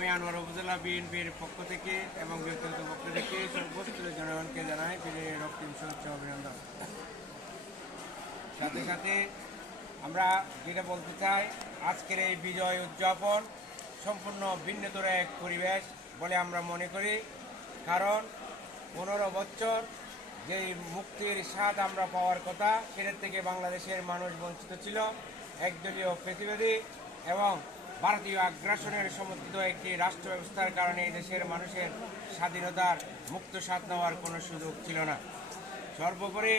আমি আনোয়ার উপজেলা বিএনপির পক্ষ থেকে এবং ব্যক্তিগত পক্ষ থেকে সমস্ত জনগণকে জানাই বিজয়ের রক্তিম শুভেচ্ছা অভিনন্দন। সাথে সাথে আমরা যেটা বলতে চাই, আজকের এই বিজয় উদযাপন সম্পূর্ণ ভিন্নতর এক পরিবেশ বলে আমরা মনে করি। কারণ 15 বছর যেই মুক্তির স্বাদ আমরা পাওয়ার কথা, সেটার থেকে বাংলাদেশের মানুষ বঞ্চিত ছিল। একদলীয় প্রতিবাদী এবং ভারতীয় আগ্রাসনের সমর্থিত একটি রাষ্ট্র ব্যবস্থার কারণে এই দেশের মানুষের স্বাধীনতার মুক্ত স্বাদ নেওয়ার কোনো সুযোগ ছিল না। সর্বোপরি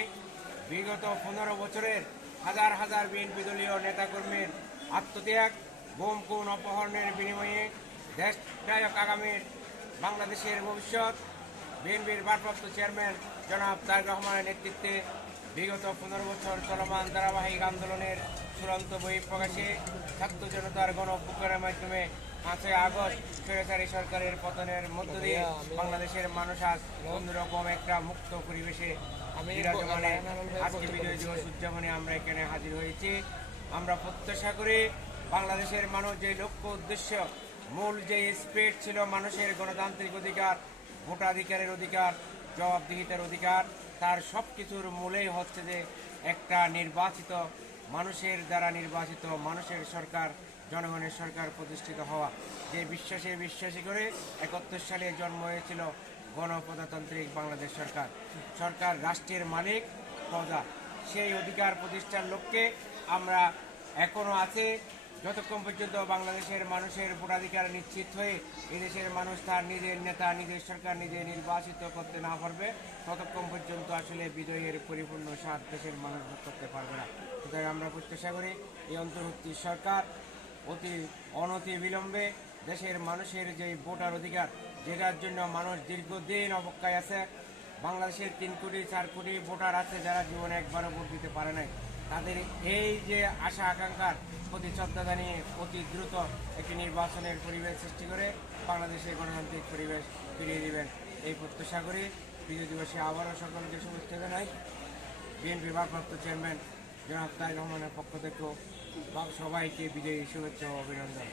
বিগত 15 বছরের হাজার হাজার বিএনপি দলীয় নেতাকর্মীর আত্মত্যাগ, গুম খুন অপহরণের বিনিময়ে দেশনায়ক আগামীর বাংলাদেশের ভবিষ্যৎ বিএনপির ভারপ্রাপ্ত চেয়ারম্যান জনাব তারেক রহমানের নেতৃত্বে বিগত 15 বছর চলমান ধারাবাহিক আন্দোলনের চূড়ান্ত বহিঃপ্রকাশে ছাত্র জনতার গণ অভ্যুত্থানের মাধ্যমে 5ই আগস্ট স্বৈরাচারী সরকারের পতনের মধ্য দিয়ে বাংলাদেশের মানুষ আজ অন্যরকম একটা মুক্ত পরিবেশে বিরাজমানে আজকে বিজয় দিবস উদযাপনে আমরা এখানে হাজির হয়েছি। আমরা প্রত্যাশা করি বাংলাদেশের মানুষ যে লক্ষ্য উদ্দেশ্য, মূল যে স্পিরিট ছিল মানুষের গণতান্ত্রিক অধিকার, ভোটাধিকারের অধিকার, জবাবদিহিতার অধিকার, তার সব কিছুর মূলেই হচ্ছে যে একটা নির্বাচিত মানুষের দ্বারা নির্বাচিত মানুষের সরকার, জনগণের সরকার প্রতিষ্ঠিত হওয়া। যে বিশ্বাসী করে 71 সালে জন্ম হয়েছিল গণপ্রজাতান্ত্রিক বাংলাদেশ সরকার। সরকার রাষ্ট্রের মালিক, প্রজা। সেই অধিকার প্রতিষ্ঠার লক্ষ্যে আমরা এখনও আছে। যতক্ষণ পর্যন্ত বাংলাদেশের মানুষের ভোটাধিকার নিশ্চিত হয়ে এদেশের মানুষ তার নিজের নেতা, নিজের সরকার নিজে নির্বাচিত করতে না পারবে, ততক্ষণ পর্যন্ত আসলে বিজয়ের পরিপূর্ণ স্বাদ দেশের মানুষ ভোগ করতে পারবে না। সুতরাং আমরা প্রত্যাশা করি এই অন্তর্বর্তী সরকার অনতি বিলম্বে দেশের মানুষের যে ভোটার অধিকার, যেটার জন্য মানুষ দীর্ঘদিন অপেক্ষায় আছে। বাংলাদেশের 3 কোটি 4 কোটি ভোটার আছে যারা জীবনে একবারও ভোট দিতে পারে নাই। তাদের এই যে আশা আকাঙ্ক্ষার প্রতি শ্রদ্ধা জানিয়ে অতি দ্রুত একটি নির্বাচনের পরিবেশ সৃষ্টি করে বাংলাদেশের গণতান্ত্রিক পরিবেশ ফিরিয়ে দেবেন এই প্রত্যাশা করি। বিজয় দিবসে আবারও সকলকে শুভেচ্ছা জানাই। বিএনপি ভারপ্রাপ্ত চেয়ারম্যান জনাব তারেক রহমানের পক্ষ থেকেও সবাইকে বিজয়ী শুভেচ্ছা ও অভিনন্দন।